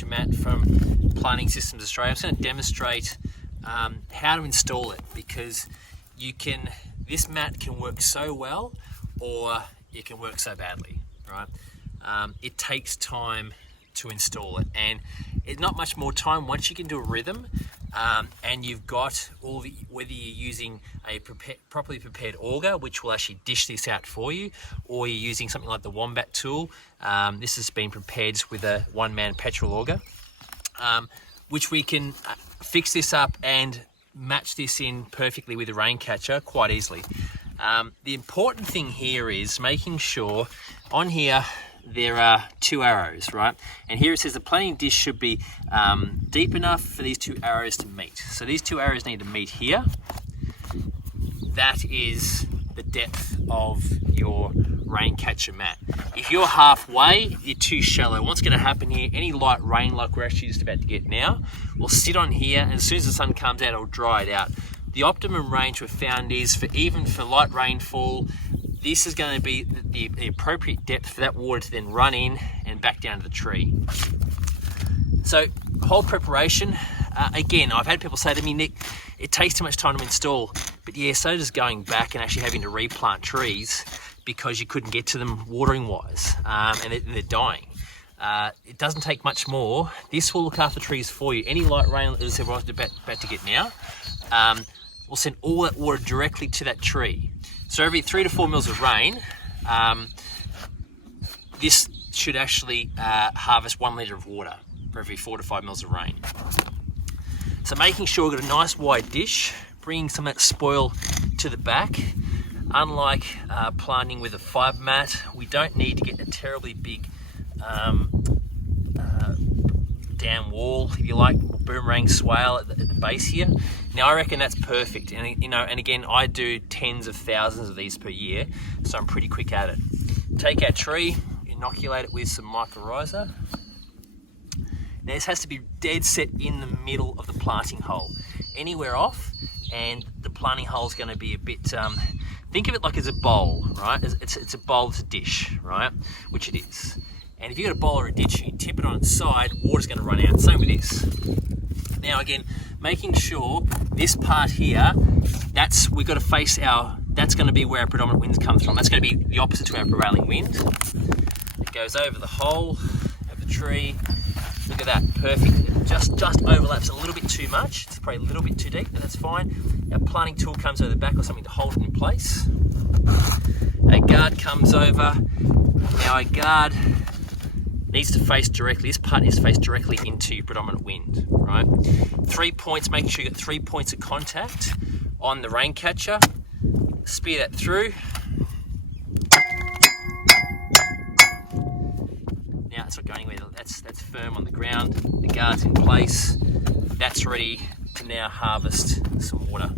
RainCatcherMat from Planting Systems Australia. I'm just going to demonstrate how to install it, because this mat can work so well or it can work so badly, right? It takes time to install it, and it's not much more time once you get into a rhythm, and you've got whether you're using a properly prepared auger, which will actually dish this out for you, or you're using something like the Wombat tool. This has been prepared with a one-man petrol auger, which we can fix this up and match this in perfectly with the RainCatcher quite easily. The important thing here is making sure on here there are 2 arrows, right? And here it says the planting dish should be deep enough for these 2 arrows to meet. So these 2 arrows need to meet here. That is the depth of your RainCatcherMat. If you're halfway, you're too shallow. What's going to happen here, any light rain like we're actually just about to get now, will sit on here, and as soon as the sun comes out, it'll dry it out. The optimum range we've found is even for light rainfall, this is going to be the appropriate depth for that water to then run in and back down to the tree. So whole preparation, again, I've had people say to me, Nick, it takes too much time to install. But yeah, so does going back and actually having to replant trees because you couldn't get to them watering wise, and they're dying. It doesn't take much more. This will look after trees for you. Any light rain, as I was about to get now, will send all that water directly to that tree. So every 3 to 4 mils of rain, this should actually harvest 1 litre of water for every 4 to 5 mils of rain. So making sure we've got a nice wide dish, bringing some of that spoil to the back. Unlike planting with a fibre mat, we don't need to get a terribly big dam wall, if you like, boomerang swale at the base here. Now I reckon that's perfect, and and again, I do tens of thousands of these per year, so I'm pretty quick at it. Take our tree, inoculate it with some mycorrhiza. Now this has to be dead set in the middle of the planting hole. Anywhere off, and the planting hole is going to be a bit, think of it like as a bowl, right? It's a bowl, it's a dish, right? Which it is. And if you've got a bowl or a dish, you tip it on its side, water's going to run out. Same with this. Now again, making sure this part here, we've got to face that's going to be where our predominant winds come from. That's going to be the opposite to our prevailing wind. It goes over the whole of the tree. Look at that, perfect. It just overlaps a little bit too much. It's probably a little bit too deep, but that's fine. Our planting tool comes over the back or something to hold it in place. A guard comes over. Now a guard needs to face directly, this part needs to face directly into your predominant wind, right? 3 points, making sure you get 3 points of contact on the RainCatcher. Spear that through. Now it's not going anywhere, that's firm on the ground. The guard's in place. That's ready to now harvest some water.